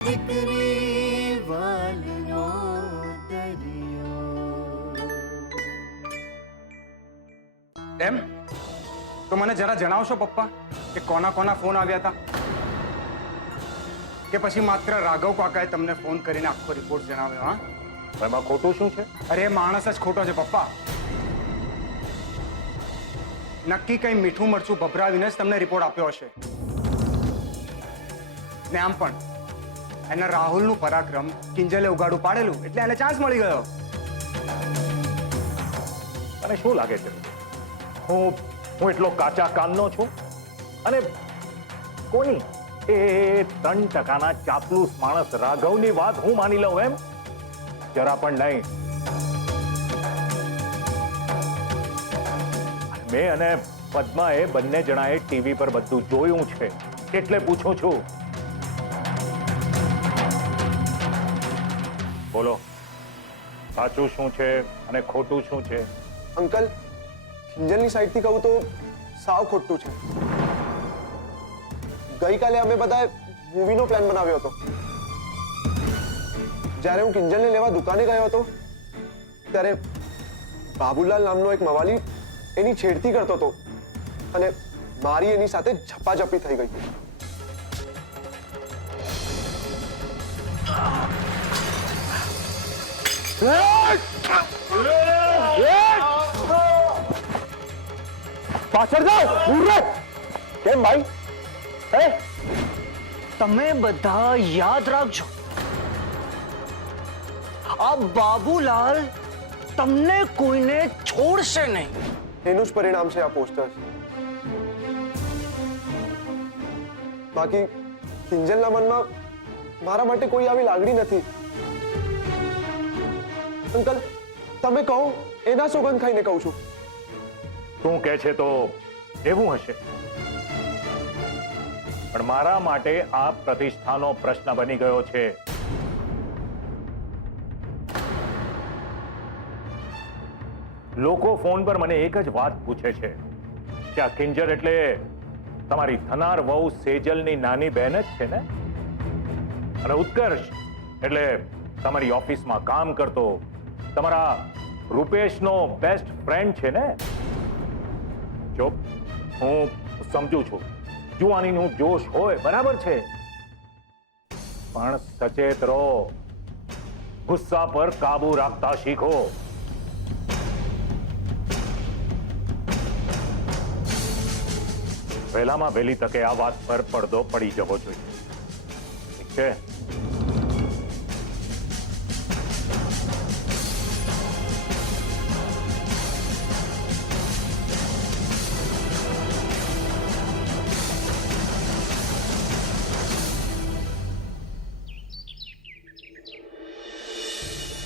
એમ તો મને જરા જણાવશો પપ્પા કે કોના કોના ફોન આવ્યા હતા, કે પછી માત્ર રાઘવ કાકાએ તમને ફોન કરીને આખો રિપોર્ટ જણાવ્યો? હા, એમાં ખોટું શું છે? અરે માણસ જ ખોટો છે પપ્પા. નક્કી કઈ મીઠું મરચું ભભરાવીને જ તમને રિપોર્ટ આપ્યો હશે. ને આમ પણ એના રાહુલનું પરાક્રમ કિંજલે ઉગાડું પાડેલું એટલે એને ચાન્સ મળી ગયો. અને શું લાગે છે હું એટલો કાચા કાનનો છું? અને કોની એ 3% ચાપલુસ માણસ રાઘવની વાત હું માની લઉં એમ? જરા પણ નહીં. મેં અને પદ્માએ બંને જણાએ ટીવી પર બધું જોયું છે એટલે પૂછું છું. બોલો, સાચું શું છે અને ખોટું શું છે? અંકલ, કિંજલની સાઈડથી કહું તો સાવ ખોટું છે. ગઈકાલે અમે બધાએ મૂવીનો પ્લાન બનાવ્યો હતો. જ્યારે હું કિંજલને લેવા દુકાને ગયો હતો ત્યારે બાબુલાલ નામનો એક મવાલી એની છેડતી કરતો હતો અને મારી એની સાથે ઝપાઝપી થઈ ગઈ. પાછળ જાઓ. કેમ ભાઈ? તમે બધા યાદ રાખજો, આ બાબુલાલ તમને કોઈને છોડશે નહીં. એનું જ પરિણામ છે આ પોસ્ટર્સ. બાકી કિંજલના મનમાં મારા માટે કોઈ આવી લાગણી નથી. અંકલ, તમે કહો, એના સોગંદ ખાઈને કહું છું. તું કહે છે તો એવું હશે, પણ મારા માટે આ પ્રતિષ્ઠાનો પ્રશ્ન બની ગયો છે. લોકો ફોન પર મને એક જ વાત પૂછે છે કે આ કિંજલ એટલે તમારી થનાર વહુ સેજલની નાની બહેન જ છે ને? અને ઉત્કર્ષ એટલે તમારી ઓફિસમાં કામ કરતો તમારા રૂપેશનો બેસ્ટ ફ્રેન્ડ છે ને? જો હું સમજુ છું જુવાનીનું જોશ હોય, બરાબર છે, પણ સચેત રહો. ગુસ્સા પર કાબુ રાખતા શીખો. વહેલામાં વહેલી તકે આ વાત પર પડદો પડી જવો જોઈએ. ઠીક છે?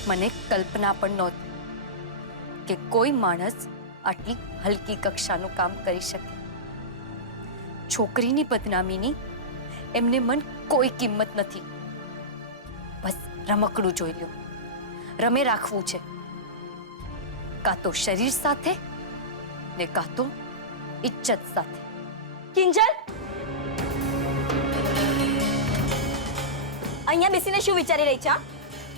મને કલ્પના પણ નહોતી કે કોઈ માણસ આટલી હલકી કક્ષાનું કામ કરી શકે. છોકરીની બદનામીની એમને મન કોઈ કિંમત નથી. બસ રમકડું જોઈ લ્યો, રમે રાખવું છે, કાં તો શરીર સાથે ને કાં તો ઇજ્જત સાથે. કિંજલ, અહીંયા બેસીને શું વિચારી રહી છે?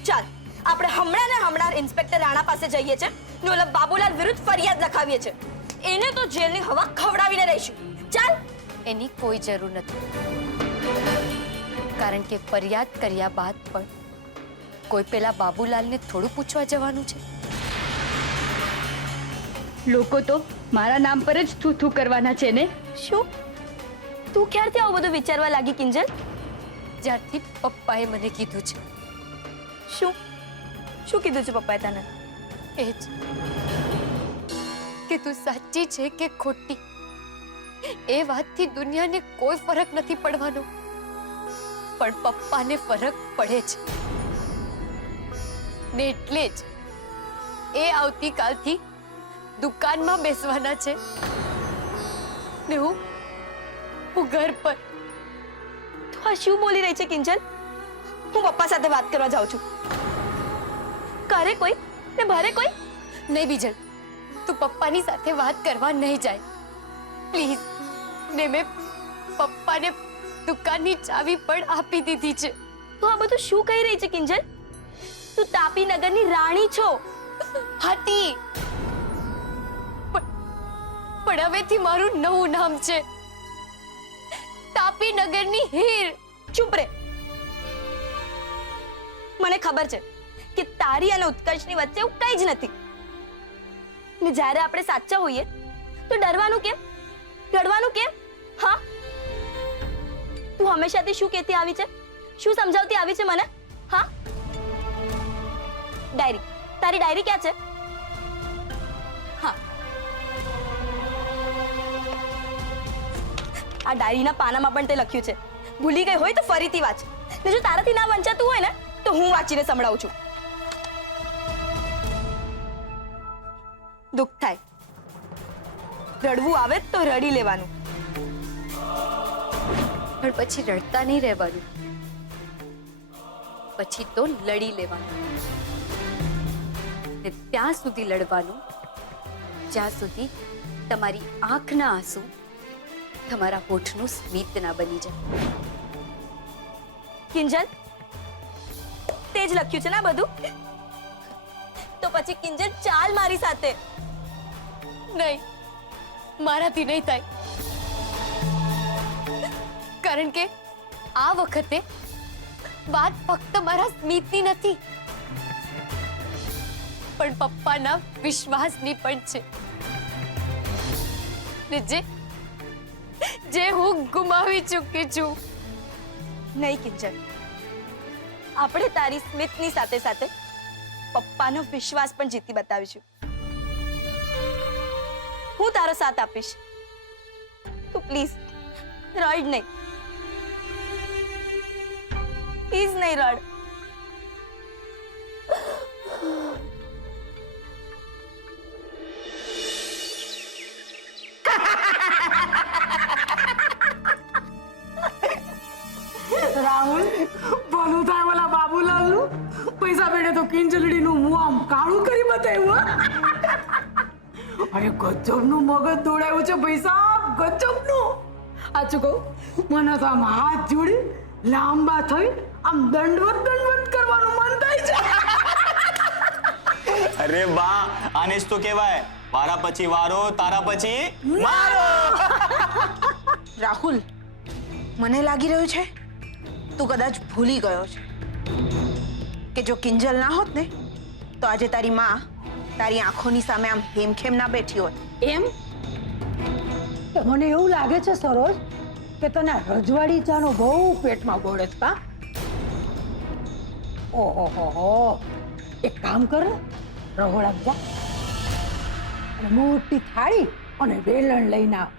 ચાલ, આપણે હમણાં ને હમણાં ઇન્સ્પેક્ટર રાણા પાસે જઈએ છે ને ઓલા બાબુલાલ વિરુદ્ધ ફરિયાદ લખાવીએ છે. એને તો જેલની હવા ખવડાવીને રહીશું. ચાલ. એની કોઈ જરૂર નથી, કારણ કે ફરિયાદ કર્યા બાદ પણ કોઈ પેલા બાબુલાલને થોડું પૂછવા જવાનું છે? લોકો તો મારા નામ પર જ થૂ કરવાના છે ને. શું તું ક્યારથી આવું બધું વિચારવા લાગી કિંજલ? જ્યારથી પપ્પાએ મને કીધું છે. શું શું કીધું છે પપ્પાએ તને? એ જ કે તું સાચી છે કે ખોટી એ વાતથી દુનિયાને કોઈ ફરક નથી પડવાનો, પણ પપ્પાને ફરક પડે છે ને એટલે જ એ આવતીકાલથી દુકાનમાં બેસવાના છે ને હું ઘર પર. તું આ શું બોલી રહી છે કિંજલ? હું પપ્પા સાથે વાત કરવા જાઉં છું. કરે કોઈ ને ભરે કોઈ નહીં. બીજલ, તું પપ્પાની સાથે વાત કરવા નહીં જાય પ્લીઝ. ને મેં પપ્પાને દુકાનની ચાવી પણ આપી દીધી છે. તું આ બધું શું કહી રહી છે કિંજલ? તું તાપી નગરની રાણી છો. હતી પણ હવેથી મારું નવું નામ છે તાપી નગરની હીર. ચૂપ રે. મને ખબર છે કે તારી અને ઉત્કર્ષની વચ્ચે એવું કંઈ જ નથી. ને જ્યારે આપણે સાચા હોઈએ તો ડરવાનું કેમ? ડરવાનું કેમ? હા, તું હંમેશાથી શું કહેતી આવી છે? શું સમજાવતી આવી છે મને? હા, ડાયરી. તારી ડાયરી ક્યાં છે? હા, આ ડાયરીના પાનામાં પણ તે લખ્યું છે. ભૂલી ગઈ હોય તો ફરીથી વાંચ. ને જો તારાથી ના વંચાતું હોય ને તો હું વાંચીને સંભળાવું છું. દુઃખ થાય, રડવું આવે તો રડી લેવાનું. પણ પછી રડતા નહીં રહેવાનું, પછી તો લડી લેવાનું. ને ત્યાં સુધી લડવાનું જ્યાં સુધી તમારી આંખના આંસુ તમારા હોઠનું સ્મિત ના બની જાય. કિંજલ, તે જ લખ્યું છે ને આ બધું? તો પછી કિંજલ ચાલ મારી સાથે. નહીં, મારાથી નહીં થાય. કારણ કે આ વખતે વાત ફક્ત મારા સ્મિતની નથી, પણ પપ્પાના વિશ્વાસની પણ છે. ને જે હું ગુમાવી ચૂકી છું. નહીં કિંજલ, આપણે તારી સ્મિતની સાથે સાથે પપ્પાનો વિશ્વાસ પણ જીતી બતાવીશું. હું તારો સાથ આપીશ. તું પ્લીઝ રડ નહીં. પ્લીઝ નહીં રડ. રાહુલ, ભલું થાય ઓલા બાબુલાલનું. પૈસા પેડે તો કિંજલડીનું મું આમ કાળું કરી બતાવ્યું. અરે ગજબનું મગજ દોડાયું છે ભાઈ સાહેબ, ગજબનું. સાચું કહું, મને તો આમ હાથ જોડી લાંબા થઈ આમ દંડવત કરવાનું મન થાય છે. અરે બા, આને જ તો કહેવાય વારા પછી વારો, તારા પછી મારો. રાહુલ, મને લાગી રહ્યું છે તું કદાચ ભૂલી ગયો છે કે જો કિંજલ ના હોત ને તો આજે તારી માં તારી આંખોની સામે આમ હેમખેમ ના બેઠી હોત. એમ મને એવું લાગે છે સરોજ કે તને રજવાડી ચાનો બહુ પેટમાં ગોળે છે. કા ઓહો, એક કામ કર ને, રહોડા જા અને મોટી થાળી અને વેલણ લઈને આવ.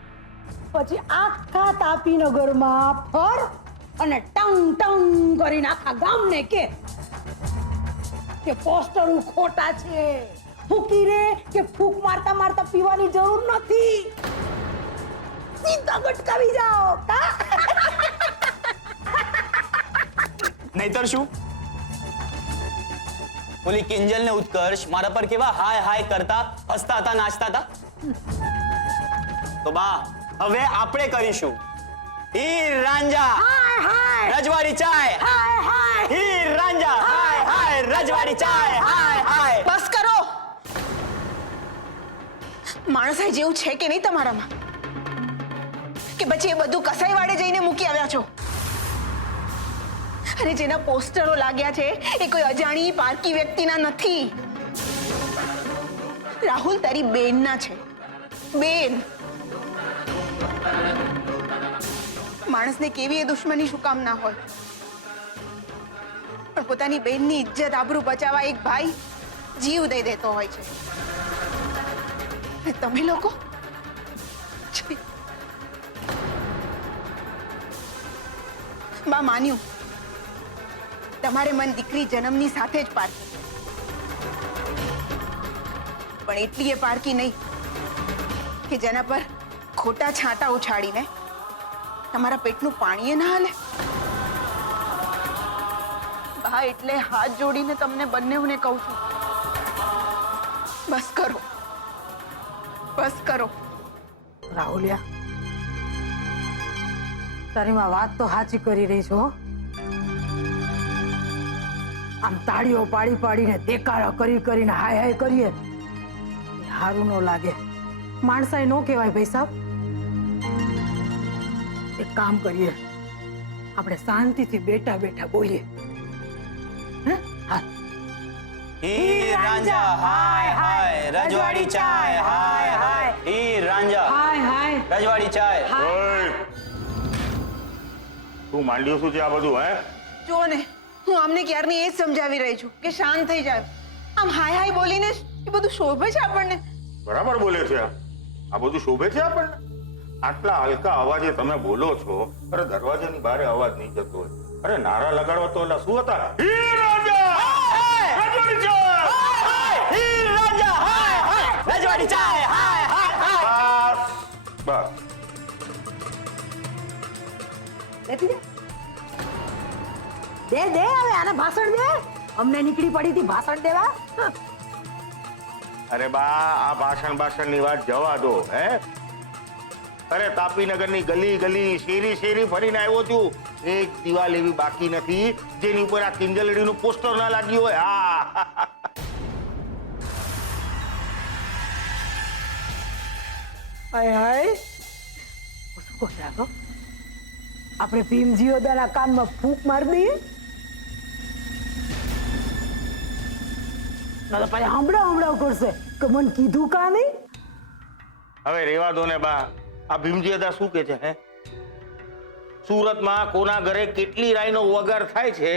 પછી આખા તાપીનગરમાં ફર અને ટંગ ટંગ કરીને આખા ગામને કે પોસ્ટરો ખોટા છે. ફૂકી રે કે ફૂક મારતા મારતા પીવાની જરૂર નથી, સીધા ગટકાવી જાઓ. નહીતર શું? ઓલી કિંજલ ને ઉત્કર્ષ મારા પર કેવા હાય હાય કરતા, હસતા હતા, નાચતા હતા. તો બા, હવે આપણે કરીશું હીર રાંઝા રજવાડી ચાય. હીર રાંઝા હાય હાય રજવાડી ચાય. હાય હાય. બસ કરો. માણસાઈ જેવું છે કે નહીં તમારામાં? કે પછી એ બધું કસાઈ વાડે જઈને મૂકી આવ્યા છો? અને જેના પોસ્ટરો લાગ્યા છે એ કોઈ અજાણી પારકી વ્યક્તિના નથી. રાહુલ તારી બેનના છે. બેન. માણસને કેવી એ દુશ્મની શું કામ ના હોય, પણ પોતાની બેનની ઇજ્જત આબરૂ બચાવવા એક ભાઈ જીવ દઈ દેતો હોય છે. તમે લોકો છી. બા, માન્યું તમારે મન દીકરી જન્મની સાથે જ પારકી, પણ એટલી એ પારકી નહીં કે જેના પર ખોટા છાંટા ઉછાળીને તમારા પેટનું પાણી ના હાલે. બા, એટલે હાથ જોડીને તમને બંનેઓને કહું છું, બસ કરો, બસ કરો. રાહુલિયા, તારી માં વાત તો સાચી કરી રહી છો. આમ તાળીઓ પાડી પાડીને દેકારા કરી કરીને હાય હાય કરીએ સારું ન લાગે. માણસાઈ નો કહેવાય ભાઈ સાહેબ. એક કામ કરીએ, આપણે શાંતિથી બેઠા બેઠા બોલીએ. હે? હા. ઈ રાંઝા હાય હાય રજવાડી ચાય હાય હાય ઈ રાંઝા હાય હાય રજવાડી ચાય. તું માંડ્યું શું છે આ બધું? હે, જુઓ ને, હું આમને ક્યારની એ જ સમજાવી રહી છું કે શાંત થઈ જાવ. આમ હાય હાય બોલીને એ બધું શોભે છે આપણને. બરાબર બોલે છે. આ બધું શોભે છે આપણને? આટલા હલકા અવાજે તમે બોલો છો. અરે દરવાજાની બહાર અવાજ નહીં જતો હોય. અરે નારા લગાડવા તો ઓલા શું હતા? ઈ રાજા! રજવાડી ચાય! ઈ રાંઝા હાય હાય રજવાડી ચાય હાય હાય. બસ. બેઠી જા. દે દે હવે આને ભાષણ દે. અમને નીકળી પડી હતી ભાષણ દેવા. અરે બા, આ ભાષણ ની વાત જવા દો. હે, અરે તાપીનગરની ગલી ગલી શેરી શેરી ફરીને આવ્યો છું. એક દિવાલ એવી બાકી નથી જેની ઉપર આ કિંજલડીનું પોસ્ટર ના લાગ્યું હોય. હા, હાય હાય શું કહો છો? આપણે ભીમજી ઓદાના કાનમાં ફૂંક મારી દઈએ. ના તો પછી હમણાં કરશે કે મને કીધું કા નહીં. હવે રેવા દો ને બા. આ ભીમજી દાદા શું કે છે? હે, સુરતમાં કોના ઘરે કેટલી રાઈનો વગાર થાય છે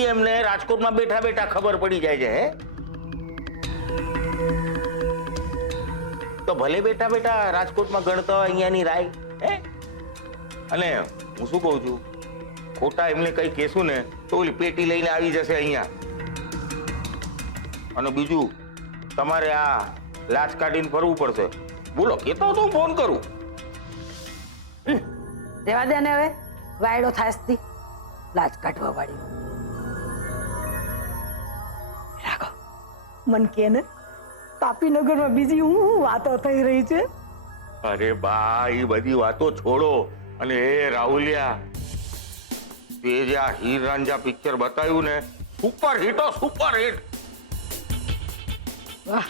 એ એમને રાજકોટમાં બેઠા બેઠા ખબર પડી જાય છે. હે, તો ભલે બેઠા બેઠા રાજકોટમાં ગણતા હોય અહીંયાની રાઈ. હે, અને હું શું કહું છું, ખોટા એમને કઈ કહેશું ને તો ઓલી પેટી લઈને આવી જશે અહીંયા. અને બીજું, તમારે આ લાચ કાઢીને ફરવું પડશે. બોલો, કેતો તો હું ફોન કરું. રેવા દે ને હવે, વાયડો થાસતી લાજ કાઢવા વાળી. રાખો મન કે ને તાપીનગરમાં બીજી હું વાતો થઈ રહી છે. અરે બા, એ બધી વાતો છોડો. અને એ રાહુલિયા, તે જે આ હીર રાંઝા પિક્ચર બતાવ્યું ને, સુપર હિટ, સુપર હિટ. વાહ,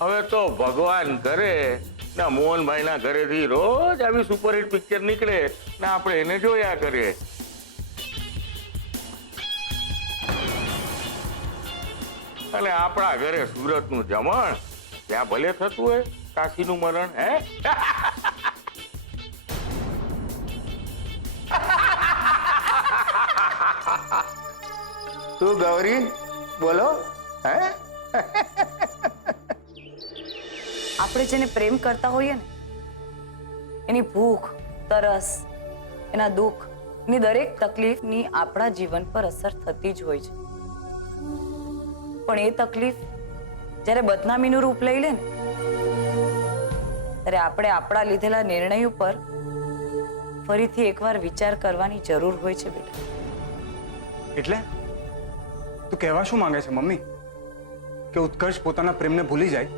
હવે તો ભગવાન કરે ને મોહનભાઈ ના ઘરેથી રોજ આવી સુપરહિટ પિક્ચર નીકળે ને આપણે એને જોયા કરીએ. અને આપણા ઘરે સુરતનું જમણ ત્યાં ભલે થતું હોય કાશીનું મરણ. હે, તું ગૌરી બોલો. હે, આપણે જેને પ્રેમ કરતા હોઈએ ને, એની ભૂખ, તરસ, એના દુઃખ, એની દરેક તકલીફની આપણા જીવન પર અસર થતી જ હોય છે. પણ એ તકલીફ જ્યારે બદનામીનું રૂપ લઈ લે ને, ત્યારે આપણે આપણા લીધેલા નિર્ણય ઉપર ફરીથી એકવાર વિચાર કરવાની જરૂર હોય છે બેટા. એટલે તું કહેવા શું માંગે છે મમ્મી? કે ઉત્કર્ષ પોતાના પ્રેમને ભૂલી જાય,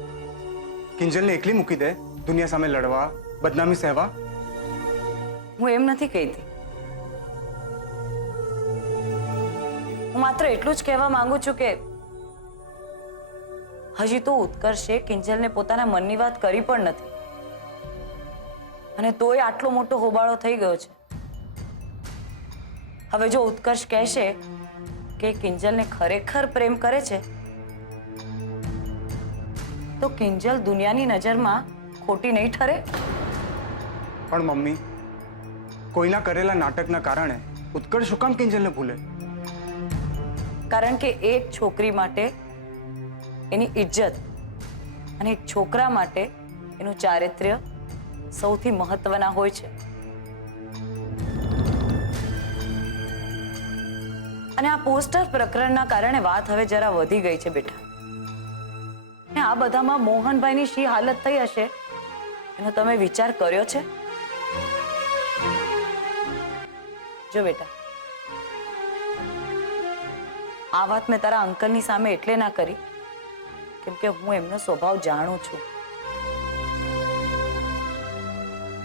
કિંજલને એકલી મૂકી દે, દુનિયા સામે લડવા, બદનામી સહેવા? હું એમ નથી કહેતી. હું માત્ર એટલું જ કહેવા માંગુ છું કે હજી તો ઉત્કર્ષે કિંજલને પોતાના મનની વાત કરી પણ નથી, અને તોય આટલો મોટો હોબાળો થઈ ગયો છે. હવે જો ઉત્કર્ષ કહેશે કે કિંજલને ખરેખર પ્રેમ કરે છે, તો કિંજલ દુનિયાની નજરમાં ખોટી નહીં ઠરે. પણ મમ્મી, કોઈના કરેલા નાટકના કારણે ઉત્કર્ષ શું કામ કિંજલને ભૂલે? કારણ કે એક છોકરી માટે એની ઇજ્જત અને એક છોકરા માટે એનું ચારિત્ર્ય સૌથી મહત્વના હોય છે. અને આ પોસ્ટર પ્રકરણના કારણે વાત હવે જરા વધી ગઈ છે બેટા. ને આ બધામાં મોહનભાઈની શી હાલત થઈ હશે એનો તમે વિચાર કર્યો છે? જો બેટા, આ વાત મેં તારા અંકલની સામે એટલે ના કરી કેમ કે હું એમનો સ્વભાવ જાણું છું.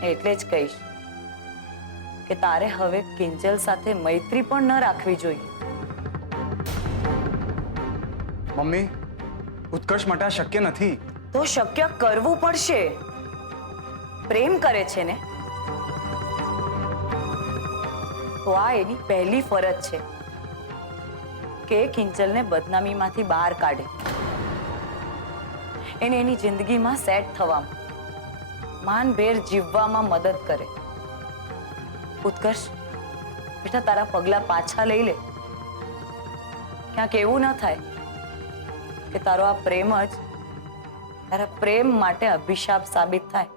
એટલે જ કહીશ કે કે તારે હવે કિંજલ સાથે મૈત્રી પણ ન રાખવી જોઈએ. મમ્મી, ઉત્કર્ષ માટે આ શક્ય નથી. તો શક્ય કરવું પડશે. પ્રેમ કરે છે ને, તો આ એની પહેલી ફરજ છે કે કિંજલને બદનામીમાંથી બહાર કાઢે, એને એની જિંદગીમાં સેટ થવામાં, માનભેર જીવવામાં મદદ કરે. ઉત્કર્ષ, બેટા તારા પગલા પાછા લઈ લે. ક્યાંક એવું ન થાય કે તારો આ પ્રેમ જ તારા પ્રેમ માટે અભિશાપ સાબિત થાય.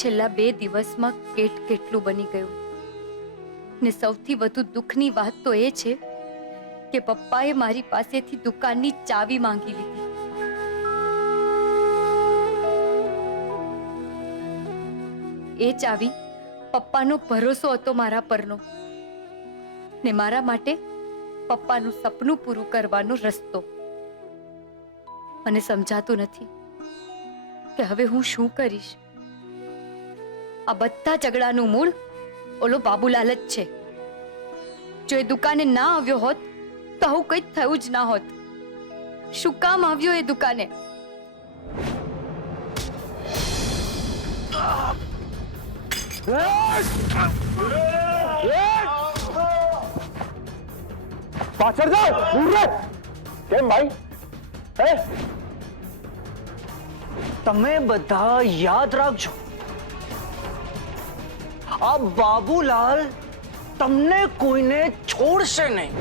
છેલ્લા 2 દિવસમાં કેટલું બની ગયું ને સૌથી વધુ દુઃખની વાત તો એ છે કે પપ્પાએ મારી પાસેથી દુકાનની ચાવી માંગી લીધી. એ ચાવી પપ્પાનો ભરોસો હતો મારા પરનો ને મારા માટે પપ્પાનું સપનું પૂરું કરવાનો રસ્તો. મને સમજાતું નથી કે હવે હું શું કરીશ. આ બધા ઝઘડાનું મૂળ ઓલો બાબુલાલ જ છે. જો એ દુકાને ના આવ્યો હોત તો આવું કંઈ થયું જ ના હોત. શું કામ આવ્યો એ દુકાને? પાછળ જાઓ. દૂર રહે. કેમ ભાઈ? હે? તમે બધા યાદ રાખજો, આ બાબુલાલ તમને કોઈને છોડશે નહીં.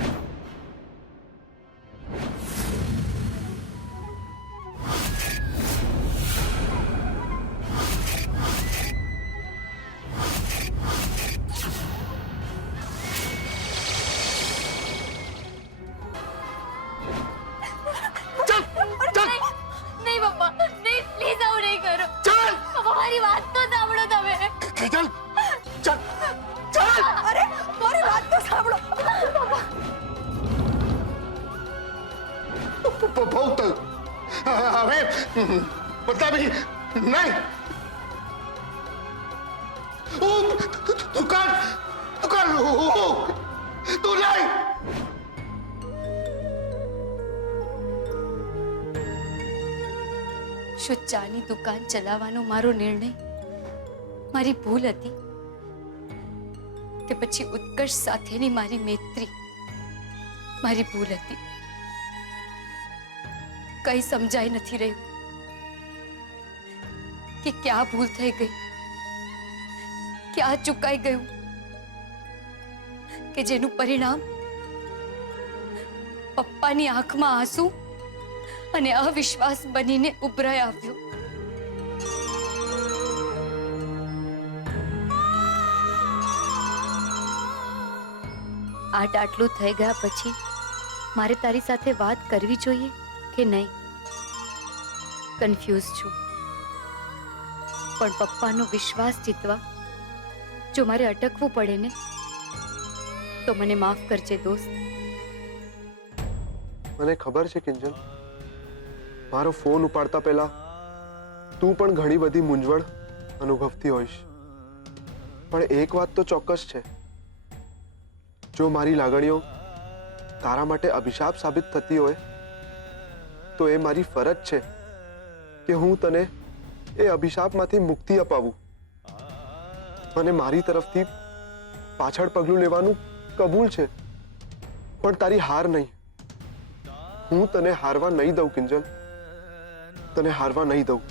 નહીં પપ્પા, નહીં, પ્લીઝ આવું નહીં કરો. પપ્પા મારી વાત તો સાંભળો તમે. ચલ અરે મારી વાત તો સાંભળો. બહુ તો હવે બતાવી નહીં. દુકાન તું નહીં. શું ચાની દુકાન ચલાવવાનો મારો નિર્ણય મારી ભૂલ હતી કે પછી ઉત્કર્ષ સાથેની મારી મૈત્રી મારી ભૂલ હતી? કઈ સમજાઈ નથી રહ્યું કે ક્યાં ભૂલ થઈ ગઈ, ક્યાં ચૂકાઈ ગયું કે જેનું પરિણામ પપ્પાની આંખમાં આંસુ અને અવિશ્વાસ બનીને ઉભરાઈ આવ્યું. આટલું થઈ ગયા પછી મારે તારી સાથે વાત કરવી જોઈએ કે નહીં? કન્ફ્યુઝ છું. પણ પપ્પાનો વિશ્વાસ જીતવા જો મારે અટકવું પડે ને તો મને માફ કરજે દોસ્ત. મને ખબર છે કિંજલ, મારો ફોન ઉપાડતા પહેલા તું પણ ઘણી બધી મૂંઝવણ અનુભવતી હોઈશ. પણ એક વાત તો ચોક્કસ છે, જો મારી લાગણીઓ તારા માટે અભિશાપ સાબિત થતી હોય તો એ મારી ફરજ છે કે હું તને એ અભિશાપમાંથી મુક્તિ અપાવું. મને મારી તરફથી પાછળ પગલું લેવાનું કબૂલ છે, પણ તારી હાર નહીં. હું તને હારવા નહીં દઉં કિંજલ, તને હારવા નહીં દઉં.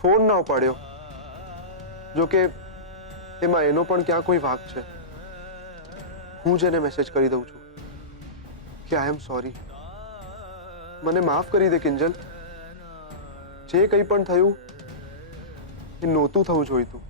ફોન ના ઉપાડ્યો, જો કે એમાં એનો પણ ક્યાં કોઈ વાંક છે. હું જ એને મેસેજ કરી દઉં છું કે આઈ એમ સોરી. મને માફ કરી દે કિંજલ. જે કંઈ પણ થયું એ નહોતું થવું જોઈતું.